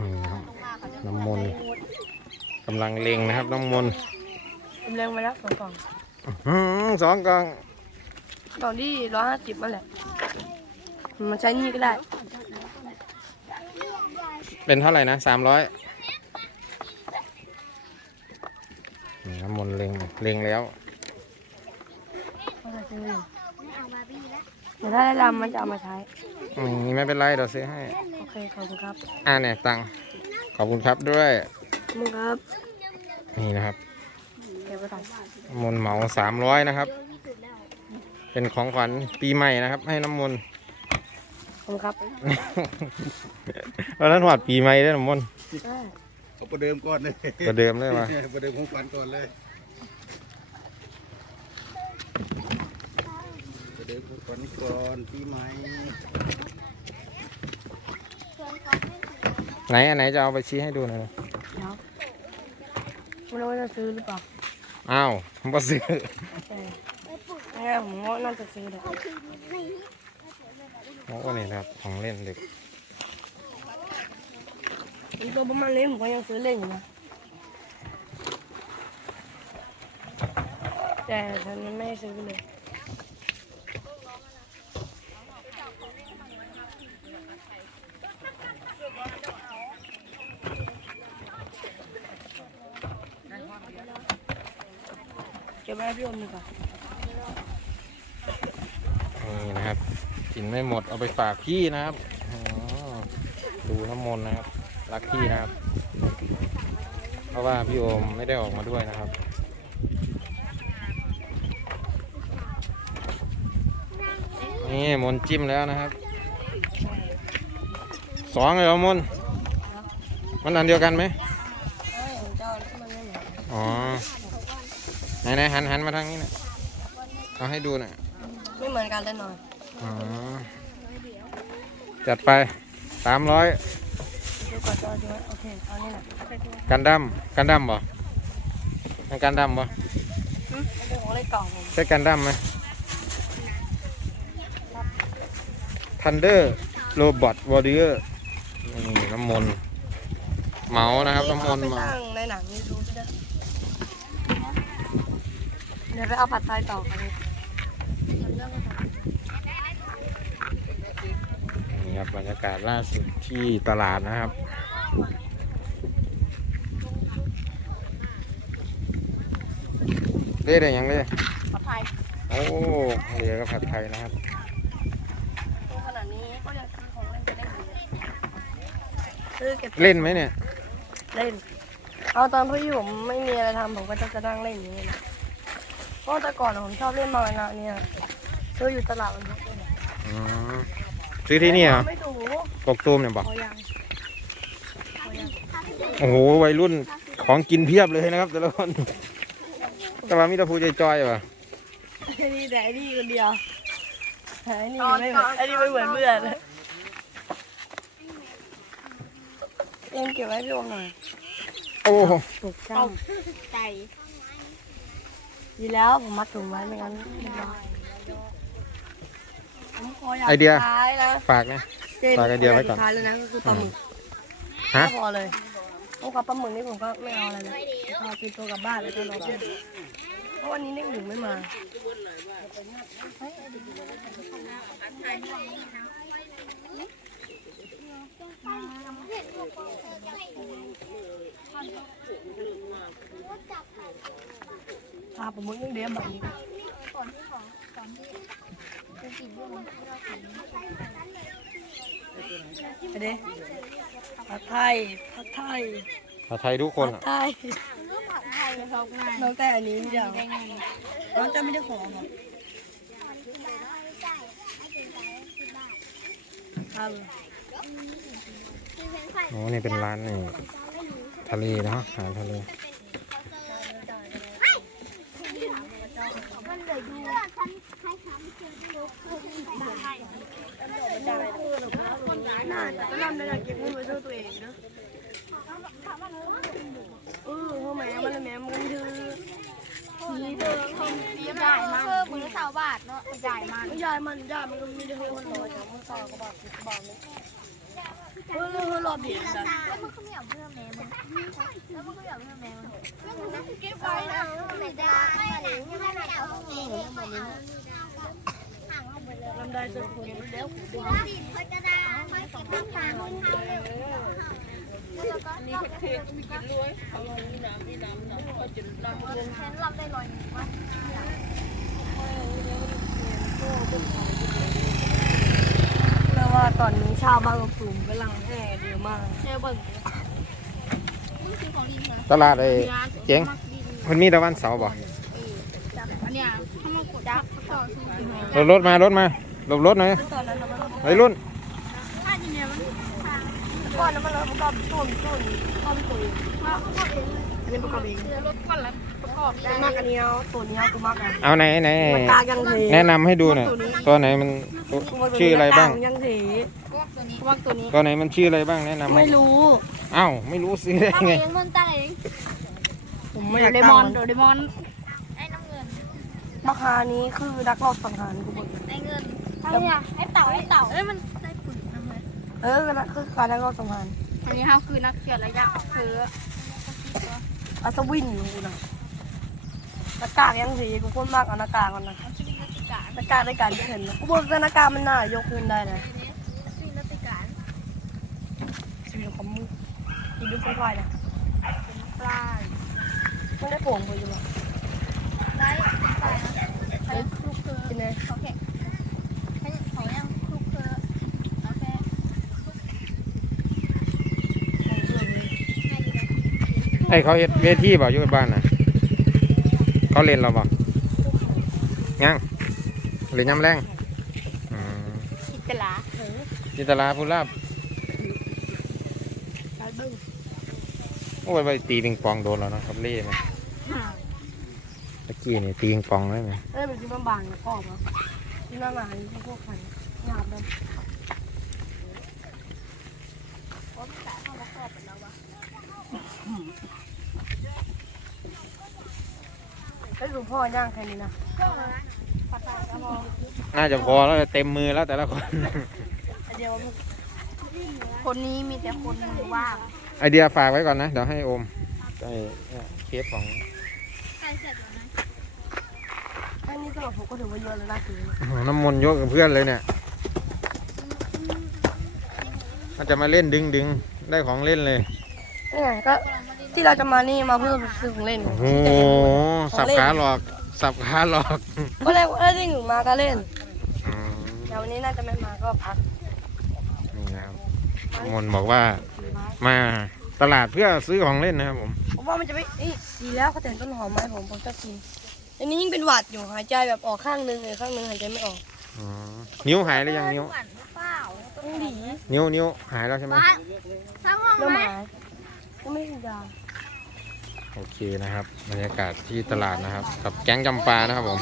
นี่นะครับน้ำมนต์กำลังเล็งนะครับน้ำมนต์ผมเลี้ยงมาแล้วสองกล่องอื้อหือสองกล่องกล่องที่ร้อยห้าสิบนั่นแหละมันใช้นี่ก็ได้ เป็นเท่าไหร่นะสามร้อยน้ำมนต์เล็งเล็งแล้วเอาไปซื้อเดี๋ยวถ้าได้ลำมันจะเอามาใช้นี่ไม่เป็นไรเดี๋ยวซื้อให้โอ เคขอบคุณครับอ่าเนี่ยตังค์ขอบคุณครับด้วยขอบคุณครับนี่นะครับเก็บไว้ก่อนน้ำมนต์เหมาสามร้อยนะครับ เป็นของขวัญปีใหม่นะครับ ให้น้ำมนต์ ขอบคุณครับวันนั้นหวัดปีใหม่ด้วยน้ำมนต์เอาประเดิมก่อนเลยประเดิมเลยว่ะประเดิมของขวัญก่อนเลยประเดิมของขวัญก่อนปีใหม่ ไหนอันไหนจะเอาไปชี้ให้ดูหน่อยนะเดี๋ยวไม่รู้ว่าจะซื้อหรือเปล่าอ้าวผมก็ซื้อใช่ไม่งั้นผมว่าน่าจะซื้อแหละโอ้นี่นะครับของเล่นเด็กไอ้ตัวประมาณนี้ผมก็ยังซื้อเล่นอยู่นะแต่ฉันไม่ได้ซื้อเลย ก็บไว้ให้พี่อมดีกว่านี่นะครับ กินไม่หมดเอาไปฝากพี่นะครับอ๋อดูน้ำมนต์นะครับ รักพี่นะครับ เพราะว่าพี่โอมไม่ได้ออกมาด้วยนะครับนี่มนต์จิ้มแล้วนะครับสองเลยเหรอมนต์มันอันเดียวกันไหมเอ้ยผมจะเอาที่มันไม่เหมือน อ๋อไห นไหนหันหันมาทางนี้หนะเอาให้ดูหน่อยไม่เหมือนกันแน่นอนอ๋อจัดไปสามร้อยดูก่อนจะเอาดีไหมโอเคเอานี่แหละกันดั้มกันดั้มบ่นั่นกันดั้มบ่หึมันเป็นของเล่นเก่าผมใช่กันดั้มไหมทันเดอร์โรบอทวอร์เ i อร์นี่น้ำมนต์เหมานะครับ น้ำมนต์ไปเหสมาร้างในหนังยูทูบ ด้วยเดี๋ยวไปเอาผัดไทยต่อกันนี่ครับบรรยากาศล่าสุดที่ตลาดนะครับเล่ได้ยังเล่ผัดไทย โอ้เรือก็ผัดไทยนะครับตัวขนาดนี้ก็ยังซื้อของเล่นไปได้อยู่ซื้อเก็บเล่นไหมเนี่ย เล่น เอาตอนที่ผมไม่มีอะไรทำผมก็จะจะนั่งเล่นอย่างนี้นะ เพราะแต่ก่อนผมชอบเล่นมานาเนี่ยซื้ออยู่ตลาดมันทุกเลยอืมซื้อที่นี่เหรอไม่ถูกกกตูมเนี่ยบอกพอยังโอ้โห วัยรุ่นของกินเพียบเลยนะครับแต่ละคนแต่ว่ามีแต่ผู้ใจจอยว่ะไอ้นี่แต่ไอ้นี่คนเดียวไอ้นี่ไม่เหมือนไอ้นี่ไม่เหมือนเพื่อนเลยเอ็มเก็บไว้พี่อมหน่อยโอ้โห ถูกต้องใจ ดีแล้วผมมัดถุงไว้ไม่งั้นเรียบร้อยผมขออย่างไอเดีย สุท้ายนะฝากนะ เจมส์ฝากไอเดียไว้ก่อน สุดท้ายแล้วนะก็คือปลาหมึกฮะ ไม่พอเลยต้องกับปลาหมึกนี่ผมก็ไม่เอาอะไรเลยพอกินตัวกลับบ้านแล้วก็รอกิน เพราะวันนี้เน่งหนึ่งไม่มาพาปลาหมึกยังเดียวแบบนี้ไปเด้ผัดไทยผัดไทยผัดไทยทุกคนผัดอะ ไทยน้องแต่อันนี้ไม่ได้เอาน้องจะไม่ได้ขอหรอครับโอ้นี่เป็นร้านนี่ทะเลเนาะอาหารทะเลน่าจะทำได้เก็บเงินไว้ช่วยตัวเองเนอะ เออพ่อแม่มันละแม่มันคือนี่เดิมทำใหญ่มากเพิ่มมือสาวบาทเนาะใหญ่มากไม่ยายมันยายมันก็มีได้ให้คนรออย่างมันต่อก็บอกสิบบาทเลยเออเออรรอบเดียวกันแล้วมึงก็ไม่อยากเพื่อแม่มึงแล้วมึงก็อยากเพื่อนแม่มึงเก็บไว้นะไม่ได้ไม่ได้ยังไม่ได้เอาเองเหมือย่าเอาไปเลยลำได้จนคนเดียวดูดิเขาจะได้ไม่เก็บน้ำตาลมึงเอาเล้ว ก็นี่เผ็ดๆมีกินรวยเอาลงนี่น้ำนี่น้ำน้ำก็จะน้ำเงินแทนรับได้ร้อยหนึ่งมั้ยแปลว่าตอนนี้ชาวบางกะปุ่มกำลังแห่เยอะมากเจอเบิ่งมึงซื้อของดีนะตลาดไอ้เจ๋งมันมีต่วันเสาร์บ่อันเนี้ยถ้ามันกดดับต่อรถมารถมาหลบรถหน่อยไอ้รุ่น ถ้าจริงเนี่ยมันทาง ก่อนนั้นมันเราประกอบต้นต้นต้นตัวเองมาประกอบเองอันนี้ประกอบเองซื้อรถก่อนแล้วประกอบได้มากอันนี้เอาตัวนี้เอาตัวมากอันเอาไหนไหนมันกายังเทแนะนำให้ดูหน่อยตัวไหนมันชื่ออะไรบ้างยังเทตัวตัวนี้ตัวไหนมันชื่ออะไรบ้างแนะนำให้ไม่รู้เอ้าไม่รู้ซื้อได้ไงเองมันตั้งเองผมไม่อยากเรตั้มอนงโดเรมอนไอ้น้ำเงินราคานี้คือดักรอบสังหารกูบอกไอ้เงินทั้งเนี่ยไอ้เต่าไอ้เต่าเอ้ยมัน เลยเออนั่นคือการดักรอบสังหารอันนี้เขาคือนักเขียนระยะคืออัศวินอยู่กูนะหน้ากากยังเทกูคนมากเอาหน้ากากมันนะชีวิตนักติการหน้ากากได้การที่เห็นนะกูบอกว่าหน้ากากมันน่ายกขึ้นได้นะชีวิตนักติการชีวิตของมึงกินด้วยคนไฟนะปลาไม่ได้โป่งไปอยู่หรอกได้ปลาใช้คลุกคือกินเลยโอเคให้ของยังคลุกคือโอเค ของเพื่อนเลย ง่ายดีนะ ไอ้เขาเฮ็ดเวทีบ่อยู่บ้านน่ะ เขาเล่นเราบ่ยังเล่นยำแรงอืมคิดจะลาจิตรลาพูลาบไปเบิ้งโอ้ยไปตีปิงปองโดนแล้วนะครับเล่ไหมตะกี้นี่ตีปิงปองได้ไหมเอ้ยมันกินบางๆนะพ่อมาที่หน้าหลานพวกใครหยาบเลยไอ้ย หลวงพ่อย่างใครนี่นะน่าจะพอแล้วเต็มมือแล้วแต่ละคนไอเดียวมันคนนี้มีแต่คนมือว่างไอเดียฝากไว้ก่อนนะ เดี๋ยวให้โอมไอ้เนี่ยเคสของใกล้เสร็จแล้วนะอันนี้ก็ผมก็ถือว่าเยอะเลยนะคือโอ้โหน้ำมนต์ยกกับเพื่อนเลยเนี่ยมันจะมาเล่นดึงดึงได้ของเล่นเลย นี่ไงก็ที่เราจะมานี่มาเพื่อซื้อของเล่นโอ้โหสับขาหลอก สับขาหลอกก็เลยเอ้ยที่หนูมาก็เล่นอืมแต่วันนี้น่าจะไม่มาก็พักนี่นะครับน้ำมนต์บอกว่ามาตลาดเพื่อซื้อของเล่นนะครับผมผมว่ามันจะไม่เอ้ยดีแล้วเขาแต่งต้นหอมมาให้ผมผมจะกินอันนี้ยิ่งเป็นหวัดอยู่หายใจแบบออกข้างนึงเลยข้างนึงหายใจไม่ออกอ๋อนิ้วหายหรือยังนิ้วหวานหรือเปล่าต้องดีนิ้วนิ้วหายแล้วใช่ไหมบ้านสร้างห้องเริ่มไหมหายก็ ไม่ยอมโอเคนะครับบรรยากาศที่ตลาดนะครับ กับแก๊งจำปานะครับผม